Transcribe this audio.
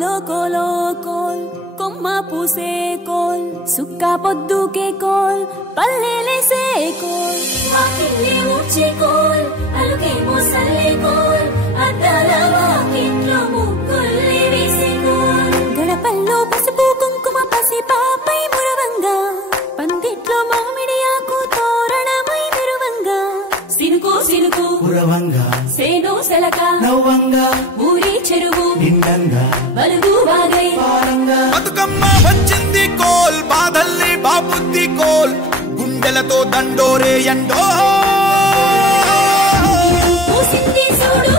కోలో కోలో coal కొమ్మ పూసే coal సుక్క పొద్దుకే coal పల్లెలేసే coal వాకిల్లే ఊడ్చే coal అలుకే మోసల్లే coal అద్దాల వాకిట్లో ముగ్గుల్లే వేసే కోల్ గడపల్లో పసుపు కుంకుమ పసి పాపై మురవంగా పందిట్లో మామిడి ఆకు తోరణమై మెరువంగా సినుకు సినుకు మురవంగా సేను సెలక నవ్వంగా ఊరి చెరువు నిండంగా బలుగు వాగై బతుకమ్మ వచ్చింది కోల్ బాధల్లి బాబుద్ది కోల్ గుండెలతో దండోరే ఎండో పూసింది చూడు